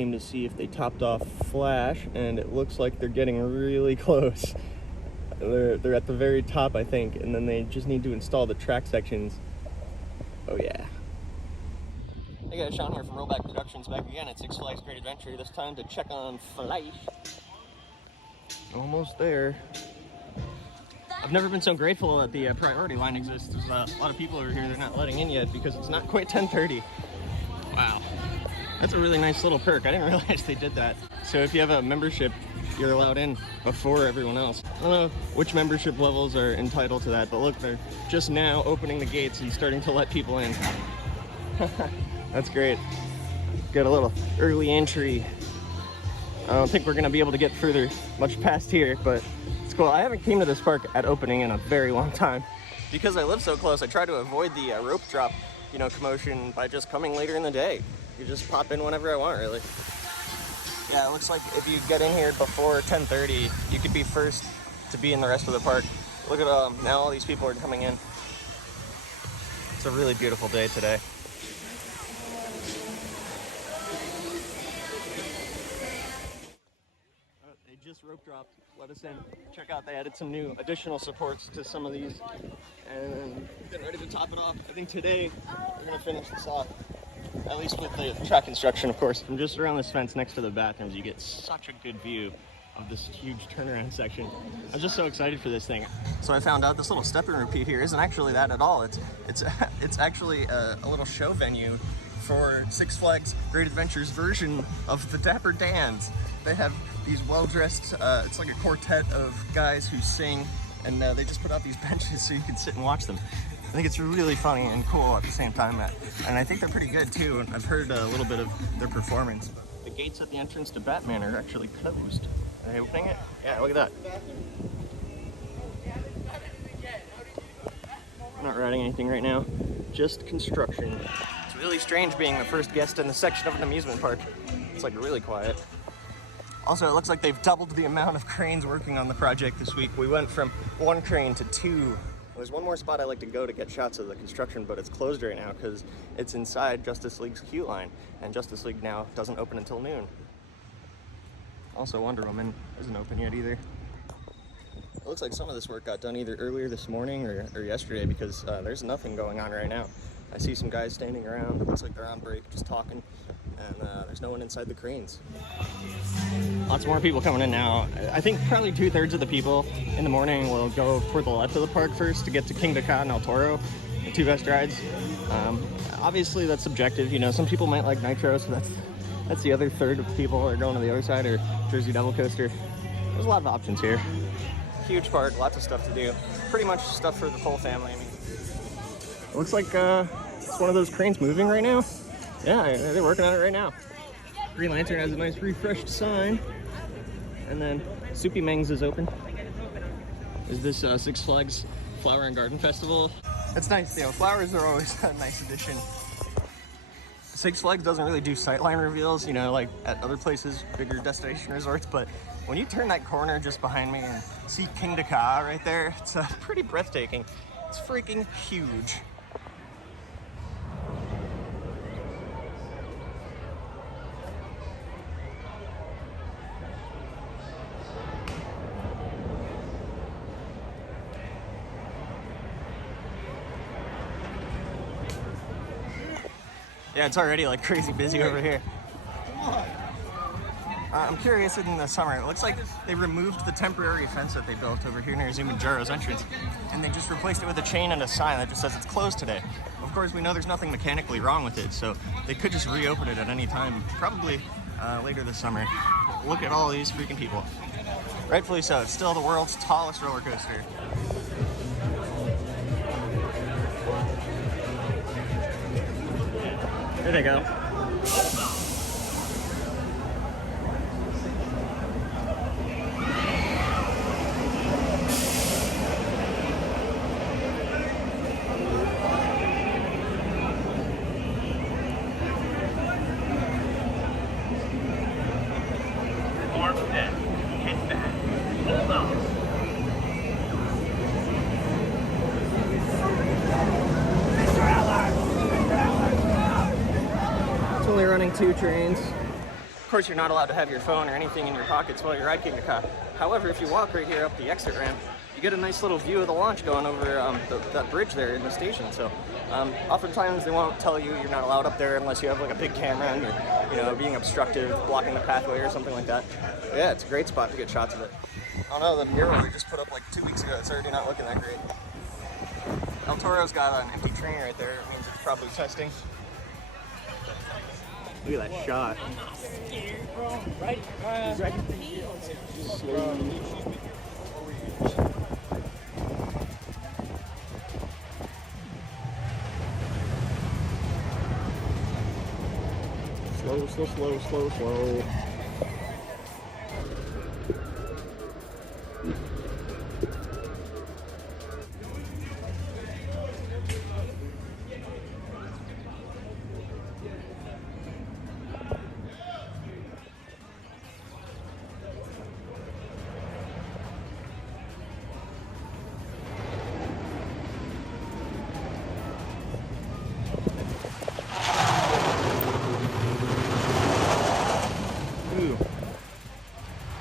came to see if they topped off Flash, and it looks like they're getting really close. They're at the very top, I think, and then they just need to install the track sections. Oh yeah. Hey guys, Sean here from Rollback Productions, back again at Six Flags Great Adventure, this time to check on Flash. Almost there. I've never been so grateful that the priority line exists. There's a lot of people over here they're not letting in yet because it's not quite 10:30. Wow. That's a really nice little perk. I didn't realize they did that. So if you have a membership, you're allowed in before everyone else. I don't know which membership levels are entitled to that, but look, they're just now opening the gates and starting to let people in. That's great. Got a little early entry. I don't think we're gonna be able to get further much past here, but it's cool. I haven't came to this park at opening in a very long time. Because I live so close, I try to avoid the rope drop, commotion by just coming later in the day. You just pop in whenever I want, really. Yeah, it looks like if you get in here before 10:30, you could be first to be in the rest of the park. Look at now all these people are coming in. It's a really beautiful day today. They just rope dropped, let us in. Check out, they added some new additional supports to some of these, and getting ready to top it off. I think today we're gonna finish this off. At least with the track construction, of course. From just around this fence next to the bathrooms, you get such a good view of this huge turnaround section. I'm just so excited for this thing. So I found out this little step and repeat here isn't actually that at all. It's actually a little show venue for Six Flags Great Adventure's version of the Dapper Dans. They have these well-dressed, it's like a quartet of guys who sing, and they just put out these benches so you can sit and watch them. I think it's really funny and cool at the same time, and I think they're pretty good too. And I've heard a little bit of their performance. The gates at the entrance to Batman are actually closed. Are they opening it? Yeah, look at that. I'm not riding anything right now, just construction. It's really strange being the first guest in the section of an amusement park. It's like really quiet. Also, it looks like they've doubled the amount of cranes working on the project this week. We went from 1 crane to 2. There's one more spot I like to go to get shots of the construction, but it's closed right now because it's inside Justice League's queue line, and Justice League now doesn't open until noon. Also, Wonder Woman isn't open yet either. It looks like some of this work got done either earlier this morning or yesterday, because there's nothing going on right now. I see some guys standing around. It looks like they're on break, just talking, and there's no one inside the cranes. Lots more people coming in now. I think probably 2/3 of the people in the morning will go toward the left of the park first to get to King Dakar and El Toro, the 2 best rides. Obviously that's subjective, some people might like Nitro, so that's the other third of people are going to the other side, or Jersey Devil Coaster. There's a lot of options here. Huge park, lots of stuff to do. Pretty much stuff for the whole family. I mean, it looks like it's one of those cranes moving right now. Yeah, they're working on it right now. Green Lantern has a nice refreshed sign. And then Soupy Mang's is open. Is this Six Flags Flower and Garden Festival? It's nice, flowers are always a nice addition. Six Flags doesn't really do sightline reveals, like at other places, bigger destination resorts, but when you turn that corner just behind me and see King Dakar right there, it's pretty breathtaking. It's freaking huge. Yeah, it's already like crazy busy over here. I'm curious in the summer, it looks like they removed the temporary fence that they built over here near Zumanjaro's entrance, and they just replaced it with a chain and a sign that just says it's closed today. Of course, we know there's nothing mechanically wrong with it, so they could just reopen it at any time, probably later this summer. Look at all these freaking people. Rightfully so, it's still the world's tallest roller coaster. There they go. Running 2 trains. course, you're not allowed to have your phone or anything in your pockets while you're riding the car. However, if you walk right here up the exit ramp, you get a nice little view of the launch going over that bridge there in the station. So oftentimes they won't tell you you're not allowed up there unless you have like a big camera and you're being obstructive, blocking the pathway or something like that. But yeah, it's a great spot to get shots of it. Oh no, the mural we just put up like 2 weeks ago, it's already not looking that great. El Toro's got an empty train right there. It means it's probably testing. Look at that shot. Slow, slow, slow, slow, slow.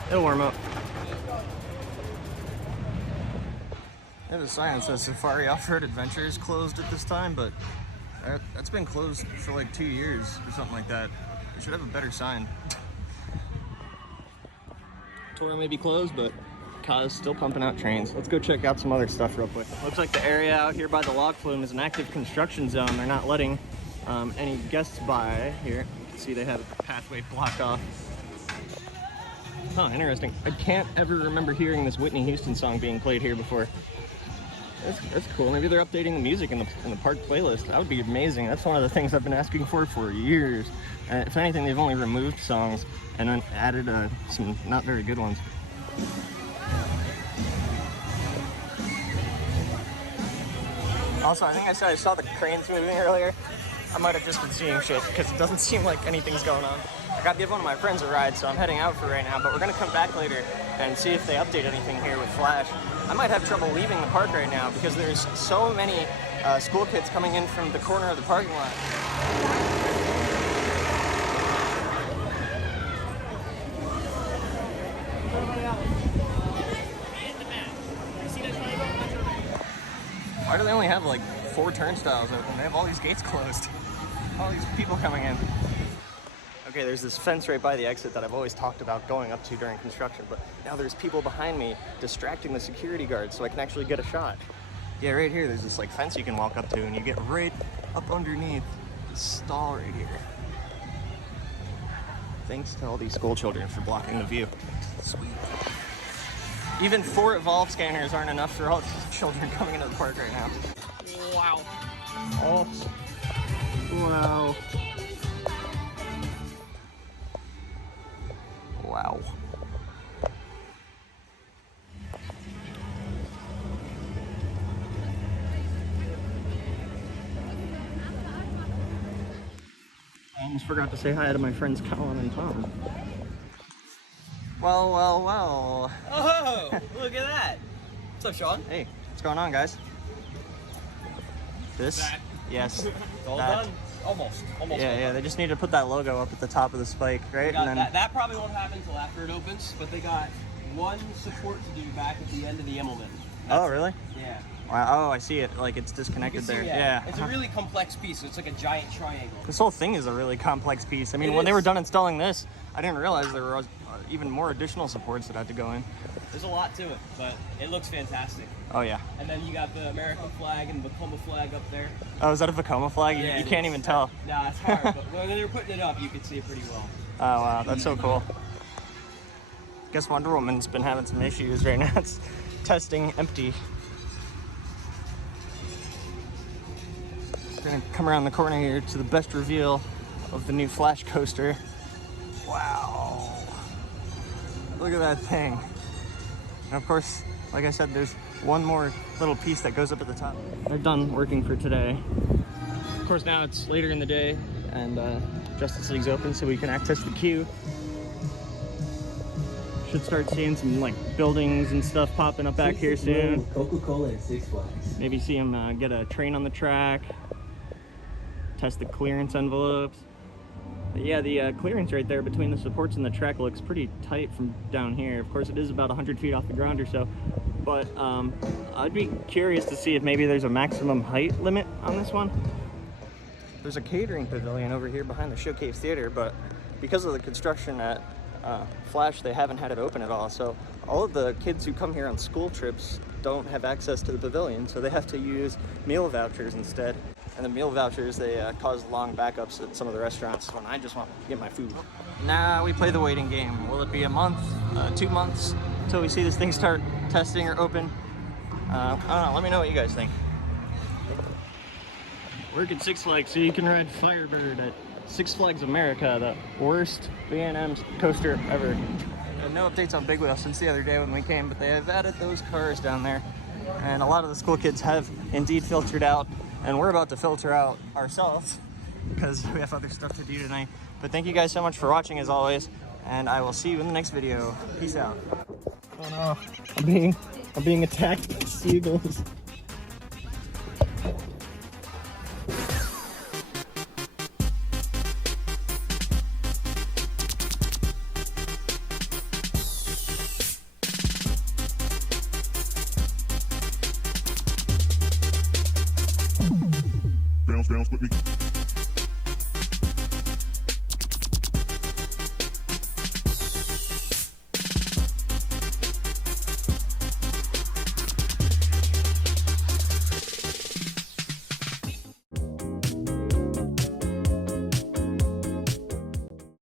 It'll warm up. There's a sign that says Safari Off-Road Adventure is closed at this time, but that's been closed for like 2 years or something like that. We should have a better sign. Toro may be closed, but Ka's still pumping out trains. Let's go check out some other stuff real quick. Looks like the area out here by the log flume is an active construction zone. They're not letting any guests by here. You can see they have a pathway blocked off. Huh, interesting. I can't ever remember hearing this Whitney Houston song being played here before. That's cool. Maybe they're updating the music in the park playlist. That would be amazing. That's one of the things I've been asking for years. If anything, they've only removed songs and then added some not very good ones. Also, I think I said I saw the cranes moving earlier. I might have just been seeing shit because it doesn't seem like anything's going on. I gotta give one of my friends a ride, so I'm heading out for right now, but we're gonna come back later and see if they update anything here with Flash. I might have trouble leaving the park right now because there's so many school kids coming in from the corner of the parking lot. Why do they only have like 4 turnstiles open? They have all these gates closed. All these people coming in. Okay, there's this fence right by the exit that I've always talked about going up to during construction, but now there's people behind me distracting the security guards so I can actually get a shot. Yeah, right here, there's this like fence you can walk up to and you get right up underneath this stall right here. Thanks to all these school children for blocking the view. Sweet. Even 4 Evolve scanners aren't enough for all these children coming into the park right now. Wow. Oh. Wow. Wow. I almost forgot to say hi to my friends Colin and Tom. Well, well, well. Oh, look at that. What's up, Sean? Hey, what's going on, guys? This? That. Yes. It's all that. done. Almost. Yeah, they just need to put that logo up at the top of the spike, right? And then that probably won't happen until after it opens, but they got one support to do back at the end of the Immelman. Oh, really? Yeah. Wow, oh, I see it. Like, it's disconnected there. Yeah. It's a really complex piece. It's like a giant triangle. This whole thing is a really complex piece. I mean, when they were done installing this, I didn't realize there were even more additional supports that had to go in. There's a lot to it, but it looks fantastic. Oh, yeah. And then you got the American flag and the Vacoma flag up there. Oh, is that a Vacoma flag? Yeah, you can't even tell. Nah, it's hard, but when they're putting it up, you can see it pretty well. Oh, wow, that's so cool. Guess Wonder Woman's been having some issues right now. It's testing empty. We're gonna come around the corner here to the best reveal of the new Flash coaster. Wow. Look at that thing. And of course, like I said, there's one more little piece that goes up at the top. They're done working for today. Of course, now it's later in the day and Justice League's open so we can access the queue. Should start seeing some like buildings and stuff popping up back here soon. Coca-Cola and Six Flags. Maybe see them get a train on the track. Test the clearance envelopes. Yeah, the clearance right there between the supports and the track looks pretty tight from down here. Of course, it is about 100 feet off the ground or so, but I'd be curious to see if maybe there's a maximum height limit on this one. There's a catering pavilion over here behind the Showcase Theater, but because of the construction at Flash, they haven't had it open at all. So all of the kids who come here on school trips don't have access to the pavilion, so they have to use meal vouchers instead. And the meal vouchers, they cause long backups at some of the restaurants when I just want to get my food. Now we play the waiting game. Will it be a month, 2 months, until we see this thing start testing or open? I don't know, let me know what you guys think. Work at Six Flags so you can ride Firebird at Six Flags America, the worst B&M coaster ever. No updates on Big Wheel since the other day when we came, but they have added those cars down there. And a lot of the school kids have indeed filtered out, and we're about to filter out ourselves because we have other stuff to do tonight. But thank you guys so much for watching as always, and I will see you in the next video. Peace out. Oh no, I'm being attacked by seagulls. Bounce with me.